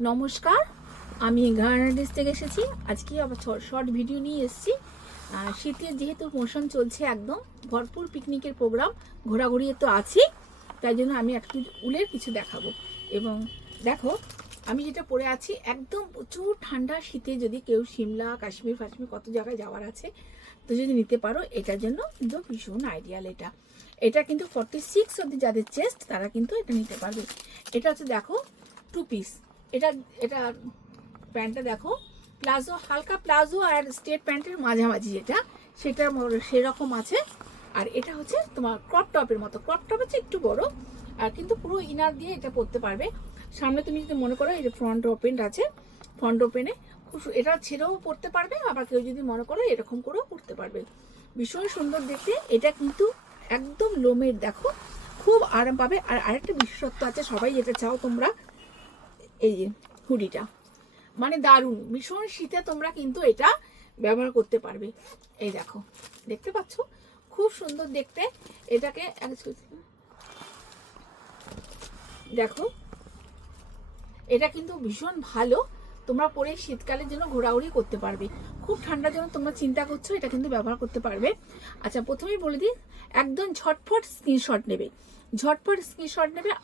নমস্কার, আমি ঘানাডিস থেকে এসেছি। আজকে আবার শর্ট ভিডিও নিয়ে এসেছি। শীতের যেহেতু মৌসুম চলছে, একদম ভরপুর পিকনিকের প্রোগ্রাম, ঘোরাঘুরি তো আছি, তাই জন্য আমি একটু উলের কিছু দেখাবো। এবং দেখো, আমি যেটা পরে আছি, একদম প্রচুর ঠান্ডা শীতে যদি কেউ সিমলা, কাশ্মীর কত জায়গায় যাওয়ার আছে, তো যদি নিতে পারো, এটার জন্য কিন্তু ভীষণ আইডিয়াল। এটা কিন্তু 46 অব্দি যাদের চেস্ট, তারা কিন্তু এটা নিতে পারবে। এটা হচ্ছে দেখো 2 পিস। এটা এটা প্যান্টটা দেখো, প্লাজো, হালকা প্লাজো আর স্ট্রেট প্যান্টের মাঝামাঝি, সেটা সেরকম আছে। আর এটা হচ্ছে তোমার ক্রপ টপের মতো, ক্রপ টপ হচ্ছে একটু বড়, আর কিন্তু পুরো ইনার দিয়ে এটা পরতে পারবে। সামনে তুমি যদি মনে করো এটা ফ্রন্ট ওপেন আছে, ফ্রন্ট ওপেনে খুব এটা ছেড়েও পরতে পারবে, আবার কেউ যদি মনে করো এরকম করেও পরতে পারবে। ভীষণ সুন্দর দেখতে। এটা কিন্তু একদম লোমের, দেখো খুব আরাম পাবে। আর আরেকটা বিশেষত্ব আছে, সবাই যেটা চাও তোমরা, এই যে হুডিটা, মানে দারুণ, ভীষণ শীতে তোমরা কিন্তু এটা ব্যবহার করতে পারবে। এই দেখো, দেখতে পাচ্ছ, খুব সুন্দর দেখতে। এটাকে দেখো, এটা কিন্তু ভীষণ ভালো, তোমরা পরে শীতকালের জন্য ঘোরাঘুরি করতে পারবে। খুব ঠান্ডার জন্য তোমরা চিন্তা করছো, এটা কিন্তু ব্যবহার করতে পারবে। আচ্ছা, প্রথমেই বলে দিই, একদম ঝটফট স্ক্রিনশট নেবে,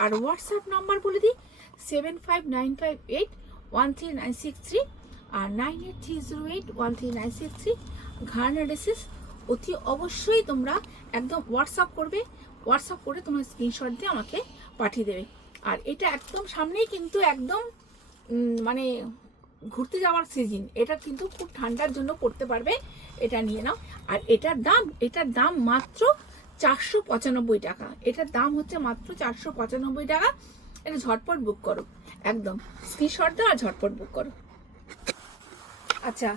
আর হোয়াটসঅ্যাপ নাম্বার বলে দিই 7595813963 আর 9830813963। ঘানা ড্রেসেস অতি অবশ্যই তোমরা একদম হোয়াটসঅ্যাপ করবে, হোয়াটসঅ্যাপ করে তোমরা স্ক্রিনশট দিয়ে আমাকে পাঠিয়ে দেবে। আর এটা একদম সামনেই কিন্তু একদম মানে ঘুরতে যাওয়ার সিজন, এটা কিন্তু খুব ঠান্ডার জন্য পড়তে পারবে, এটা নিয়ে নাও। আর এটার দাম মাত্র 495 টাকা। এটার দাম হচ্ছে মাত্র 495 টাকা। এটা ঝটপট বুক করো, একদম স্ক্রিনশট দাও আর ঝটপট বুক করো। আচ্ছা,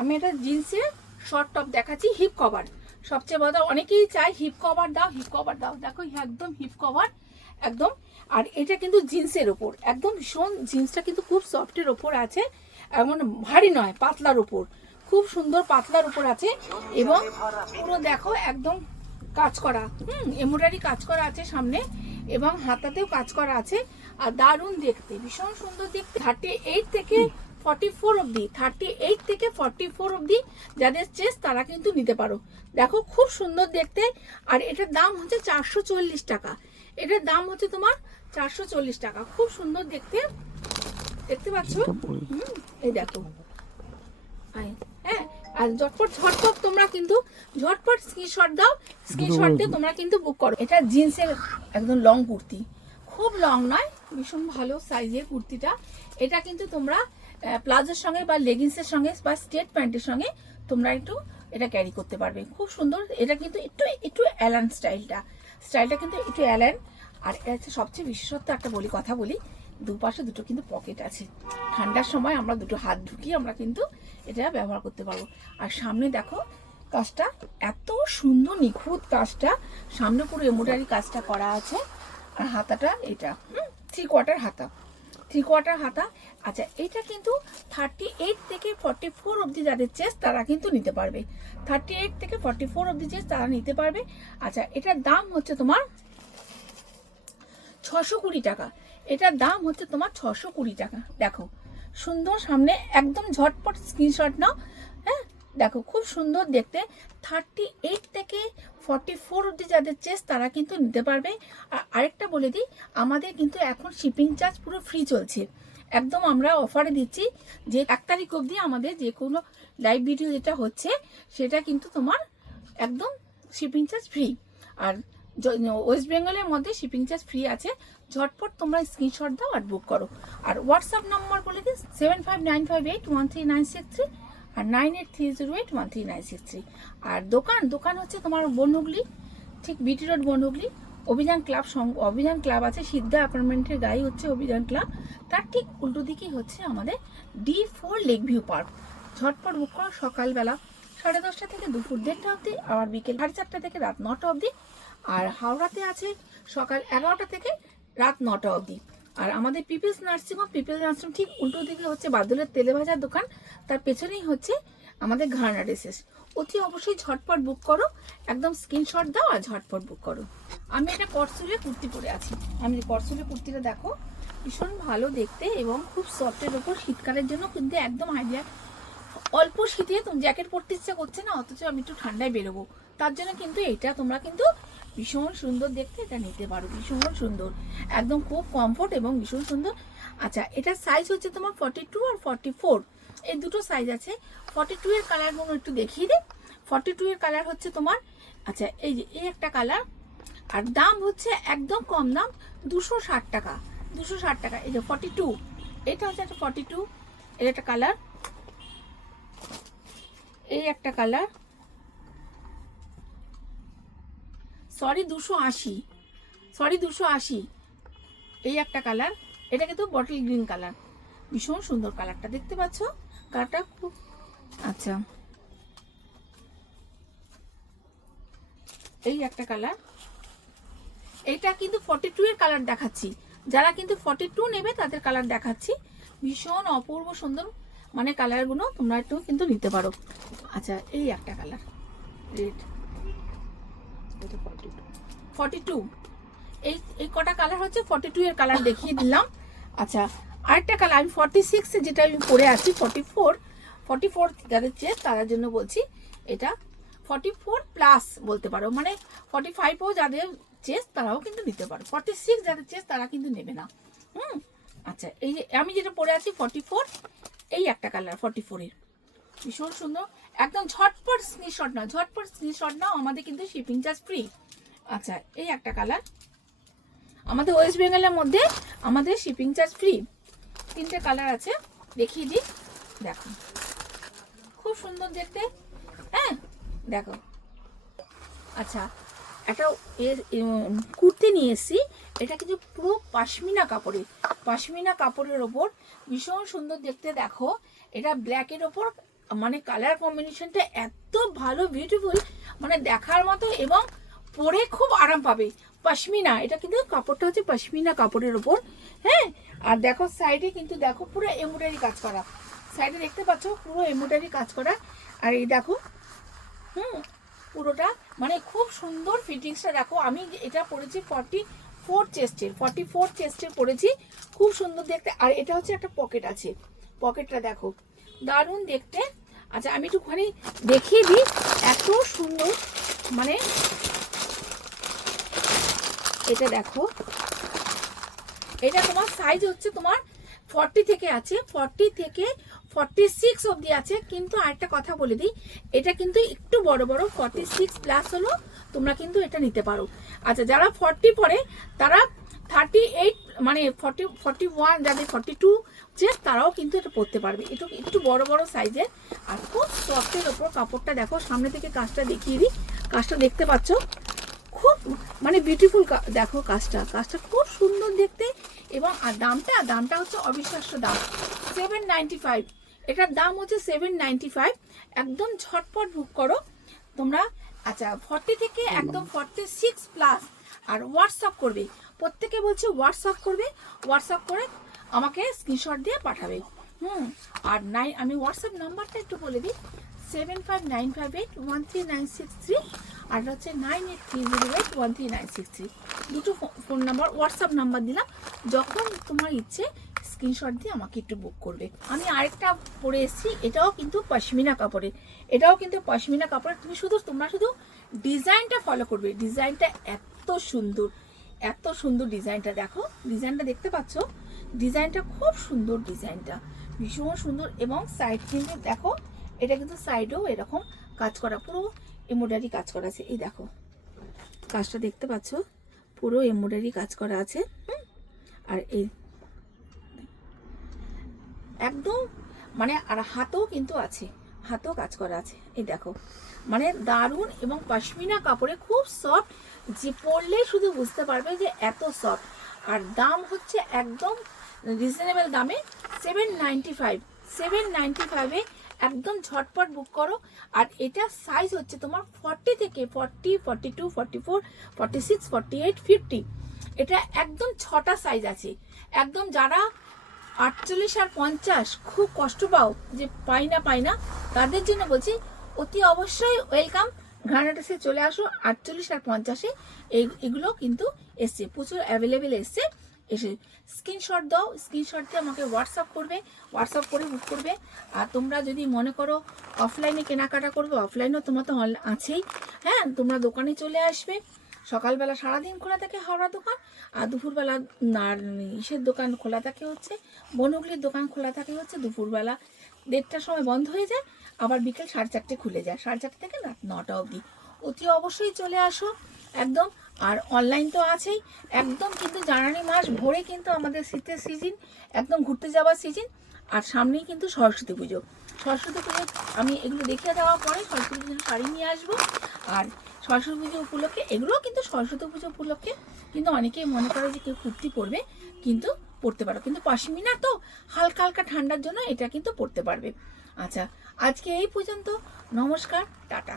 আমি এটা জিন্সের শর্ট টপ দেখাচ্ছি, হিপ কভার। সবচেয়ে বড়, অনেকেই চায় হিপ কভার দাও, দেখো একদম হিপ কভার একদম। আর এটা কিন্তু জিন্সের ওপর, একদম ভীষণ, জিন্সটা কিন্তু খুব সফটের ওপর আছে, এমন ভারী নয়, পাতলার ওপর, খুব সুন্দর পাতলার উপর আছে। এবং পুরো দেখো একদম কাজ করা, এমব্রয়ডারি কাজ করা আছে সামনে, এবং হাতাতেও কাজ করা আছে। আর দারুণ দেখতে, ভীষণ সুন্দর দেখতে। 38 থেকে 44 অব্দি যাদের চেস্ট, তারা কিন্তু নিতে পারো। দেখো খুব সুন্দর দেখতে। আর এটার দাম হচ্ছে 440 টাকা। এটার দাম হচ্ছে তোমার 440 টাকা। খুব সুন্দর দেখতে, দেখতে পাচ্ছ? এই দেখো, হ্যাঁ। আর ঝটপট তোমরা কিন্তু ঝটপট স্ক্রিনশট দাও, স্ক্রিনশট দিয়ে তোমরা কিন্তু বুক করো। এটা জিন্সের একদম লং কুর্তি, খুব লং নয়, ভীষণ ভালো সাইজের কুর্তিটা। এটা কিন্তু তোমরা প্লাজোর সঙ্গে বা লেগিংসের সঙ্গে বা স্ট্রেট প্যান্টের সঙ্গে তোমরা একটু এটা ক্যারি করতে পারবে, খুব সুন্দর। এটা কিন্তু একটু অ্যালান স্টাইলটা কিন্তু একটু অ্যালান। আর এটা হচ্ছে সবচেয়ে বিশেষত্ব, একটা কথা বলি, দুপাশে দুটো কিন্তু পকেট আছে। ঠান্ডার সময় আমরা দুটো হাত ঢুকিয়ে আমরা কিন্তু এটা ব্যবহার করতে পারবো। আর সামনে দেখো কাজটা, এত সুন্দর নিখুঁত কাজটা, সামনে পুরো এমব্রয়ডারি কাজটা করা আছে। আর হাতাটা এটা 3/4 হাতা। আচ্ছা, এটা কিন্তু 38 থেকে 44 অব্দি যাদের চেস্ট, তারা কিন্তু নিতে পারবে। 38 থেকে 44 অব্দি চেস্ট তারা নিতে পারবে। আচ্ছা, এটার দাম হচ্ছে তোমার 620 টাকা। এটার দাম হচ্ছে তোমার 620 টাকা। দেখো সুন্দর, সামনে একদম ঝটপট স্ক্রিনশট নাও। হ্যাঁ, দেখো খুব সুন্দর দেখতে। 38 থেকে 44 অব্দি যাদের চেস্ট, তারা কিন্তু নিতে পারবে। আর আরেকটা বলে দিই, আমাদের কিন্তু এখন শিপিং চার্জ পুরো ফ্রি চলছে, একদম আমরা অফারে দিচ্ছি যে 1 তারিখ অবধি আমাদের যে কোনো লাইভ ভিডিও যেটা হচ্ছে, সেটা কিন্তু তোমার একদম শিপিং চার্জ ফ্রি। আর ওয়েস্ট বেঙ্গলের মধ্যে শিপিং চার্জ ফ্রি আছে। ঝটপট তোমরা স্ক্রিনশট দাও আর বুক করো। আর হোয়াটসঅ্যাপ নাম্বার বলে দিই 7595813963 আর 9830813963। আর দোকান হচ্ছে তোমার বনহুগলি, ঠিক বিটি রোড বনহুগলি। অভিযান ক্লাব আছে, সিদ্ধা অ্যাপার্টমেন্টের গায়ে হচ্ছে অভিযান ক্লাব, তার ঠিক উল্টো দিকেই হচ্ছে আমাদের D4 লেক ভিউ পার্ক। ঝটপট বুক করো। সকালবেলা 10:30 থেকে দুপুর 1:30 অবধি, আবার বিকেল 4:30 থেকে রাত 9টা অবধি। আর হাওড়াতে আছে সকাল 11টা থেকে রাত 9টা অবধি। আর আমাদের পিপলস নার্সিংহোম ঠিক উল্টো দিকে হচ্ছে বাদলের তেলে ভাজার দোকান, তার পেছনেই হচ্ছে আমাদের ঘানা ড্রেসেস। অতি অবশ্যই ঝটপট বুক করো, একদম স্ক্রিনশট দাও আর ঝটপট বুক করো। আমি এটা করসুলের কুর্তি পরে আছি। আমি করসুলের কুর্তিটা দেখো, ভীষণ ভালো দেখতে এবং খুব সফটের ওপর শীতকালের জন্য কিন্তু একদম আইডিয়া। অল্প শীতে তুমি জ্যাকেট পরতে ইচ্ছা করছে না, অথচ আমি একটু ঠান্ডায় বেরোবো, তার জন্য কিন্তু এটা তোমরা কিন্তু ভীষণ সুন্দর দেখতে এটা নিতে পারো। ভীষণ সুন্দর, একদম খুব কমফোর্ট এবং ভীষণ সুন্দর। আচ্ছা, এটার সাইজ হচ্ছে তোমার 42 আর 44, এই দুটো সাইজ আছে। 42 এর কালারগুলো একটু দেখিয়ে দিই। 42 এর কালার হচ্ছে তোমার, আচ্ছা এই যে এই একটা কালার, আর দাম হচ্ছে একদম কম দাম, 260 টাকা। 260 টাকা। এই যে 42, এটা হচ্ছে একটা 42, এর একটা কালার, এই একটা কালার, সরি 280, এই একটা কালার, এটা কিন্তু বটল গ্রিন কালার, ভীষণ সুন্দর কালারটা, দেখতে পাচ্ছ কালারটা খুব। আচ্ছা, এই একটা কালার, এইটা কিন্তু 42 এর কালার দেখাচ্ছি, যারা কিন্তু 42 নেবে তাদের কালার দেখাচ্ছি। ভীষণ অপূর্ব সুন্দর, মানে কালারগুলো তোমরা একটু কিন্তু নিতে পারো। আচ্ছা, এই একটা কালার রেড, 42, এই কটা কালার হচ্ছে 42 এর কালার দেখিয়ে দিলাম। আচ্ছা, আরেকটা কালার আমি 46 যেটা আমি পরে আছি, 44 যাদের চেস্ট তাদের জন্য বলছি, এটা 44 প্লাস বলতে পারো, মানে 45ও যাদের চেস্ট তারাও কিন্তু নিতে পারো, 46 যাদের চেস্ট তারা কিন্তু নেবে না। আচ্ছা, এই যে আমি যেটা পরে আছি 44, এই একটা কালার 44 এর, ভীষণ সুন্দর, একদম ঝটপট স্ক্রিনশট নাও, আমাদের কিন্তু শিপিং চার্জ ফ্রি। আচ্ছা, এই একটা কালার, আমাদের ওয়েস্ট বেঙ্গলের মধ্যে আমাদের শিপিং চার্জ ফ্রি। 3টে কালার আছে, দেখিয়ে দিই, দেখো খুব সুন্দর দেখতে, হ্যাঁ দেখো। আচ্ছা, একটা কুর্তি নিয়ে এসেছি, এটা কিন্তু পুরো পাশমিনা কাপড়ের ওপর, ভীষণ সুন্দর দেখতে, দেখো এটা ব্ল্যাকের ওপর, মানে কালার কম্বিনেশনটা এত ভালো, বিউটিফুল, মানে দেখার মতো, এবং পরে খুব আরাম পাবে। পশমিনা, এটা কিন্তু কাপড়টা হচ্ছে পশমিনা কাপড়ের ওপর, হ্যাঁ। আর দেখো সাইডে কিন্তু দেখো পুরো এমব্রয়ডারি কাজ করা, সাইডে দেখতে পাচ্ছ পুরো এমব্রয়ডারি কাজ করা। আর এই দেখো পুরোটা মানে খুব সুন্দর ফিটিংসটা দেখো। আমি এটা পরেছি 44 চেস্টের পরেছি, খুব সুন্দর দেখতে। আর এটা হচ্ছে একটা পকেট আছে, পকেটটা দেখো দারুণ দেখতে। আচ্ছা, আমি একটুখানি দেখিয়ে দিই, এত সুন্দর, মানে এটা দেখো, এটা তোমার সাইজ হচ্ছে তোমার 40 থেকে আছে, 40 থেকে 46 অবধি আছে। কিন্তু আরেকটা কথা বলে দিই, এটা কিন্তু একটু বড় 46 প্লাস হলো তোমরা কিন্তু এটা নিতে পারো। আচ্ছা, যারা 40 পরে তারা 38, মানে 41, যাদের 42 চেস্ট তারাও কিন্তু এটা পরতে পারবে, একটু বড় সাইজের। আর খুব সফটের ওপর কাপড়টা দেখো, সামনে থেকে কাজটা দেখিয়ে দিই, কাজটা দেখতে পাচ্ছ খুব মানে বিউটিফুল, দেখো কাজটা খুব সুন্দর দেখতে। এবং আর দামটা হচ্ছে অবিশ্বাস্য দাম, 795, এটার দাম হচ্ছে 795, একদম ঝটপট বুক করো তোমরা। আচ্ছা, 40 থেকে একদম 46 প্লাস, আর হোয়াটসঅ্যাপ করবে, প্রত্যেকে বলছে হোয়াটসঅ্যাপ করে আমাকে স্ক্রিনশট দিয়ে পাঠাবে। আর আমি হোয়াটসঅ্যাপ নাম্বারটা একটু বলে দিই, 7595813963, আর হচ্ছে 9830813963, দুটো ফোন নাম্বার, হোয়াটসঅ্যাপ নাম্বার দিলাম। যখন তোমার ইচ্ছে স্ক্রিনশট দিয়ে আমাকে একটু বুক করবে। আমি আরেকটা পরে এসেছি, এটাও কিন্তু পশমিনা কাপড়ের, তোমরা শুধু ডিজাইনটা ফলো করবে, ডিজাইনটা এত সুন্দর ডিজাইনটা দেখো, ডিজাইনটা দেখতে পাচ্ছ, ডিজাইনটা খুব সুন্দর, ডিজাইনটা ভীষণ সুন্দর। এবং সাইড কিন্তু দেখো, এটা কিন্তু সাইডেও এরকম কাজ করা, পুরো এমব্রয়ডারি কাজ করা আছে, এই দেখো কাজটা দেখতে পাচ্ছ, পুরো এমব্রয়ডারি কাজ করা আছে। আর এই একদম মানে, আর হাতেও কিন্তু আছে, হাতেও কাজ করা আছে, এই দেখো মানে দারুণ। এবং পশমিনা কাপড়ে খুব সফট, যে পরলেই শুধু বুঝতে পারবে যে এত সফট। আর দাম হচ্ছে একদম রিজনেবল দামে, 795, একদম ঝটপট বুক করো। আর এটা সাইজ হচ্ছে তোমার 40 থেকে 40, 42, 44, 46, 48, 50, এটা একদম 6টা সাইজ আছে। একদম যারা 48 আর 50 খুব কষ্ট পাও, যে পাই না, তাদের জন্য বলছি অতি অবশ্যই ওয়েলকাম, ঘানাটাসে চলে আসো। 48 আর 50-এ এগুলো কিন্তু এসছে, প্রচুর অ্যাভেলেবেল এসছে, এসে স্ক্রিনশট দাও, স্ক্রিনশট দিয়ে আমাকে হোয়াটসঅ্যাপ করে বুক করবে। আর তোমরা যদি মনে করো অফলাইনে কেনাকাটা করবে, অফলাইনেও তোমার তো আছেই। হ্যাঁ, তোমরা দোকানে চলে আসবে। সকালবেলা সারাদিন খোলা থাকে হাওড়া দোকান, আর দুপুরবেলা আর ইসের দোকান খোলা থাকে হচ্ছে বনগুলির দোকান খোলা থাকে হচ্ছে দুপুরবেলা 1:30টার সময় বন্ধ হয়ে যায়, আবার বিকেল 4:30 খুলে যায়, 4:30 থেকে রাত 9টা অবধি। অতি অবশ্যই চলে আসো একদম। আর অনলাইন তো আছেই একদম। কিন্তু জানুয়ারি মাস ভরে কিন্তু আমাদের শীতের সিজন, একদম ঘুরতে যাওয়ার সিজন। আর সামনেই কিন্তু সরস্বতী পুজো। সরস্বতী পুজো আমি এগুলো দেখিয়ে দেওয়ার পরে সরস্বতী পুজোর শাড়ি নিয়ে আসবো। আর সরস্বতী পুজো উপলক্ষে এগুলোও কিন্তু সরস্বতী পুজো উপলক্ষে কিন্তু অনেকেই মনে করে যে কেউ কুর্তি পরবে, কিন্তু পরতে পারো, কিন্তু পশমিনা তো হালকা হালকা ঠান্ডার জন্য এটা কিন্তু পরতে পারবে। আচ্ছা, আজকে এই পর্যন্ত। নমস্কার, টাটা।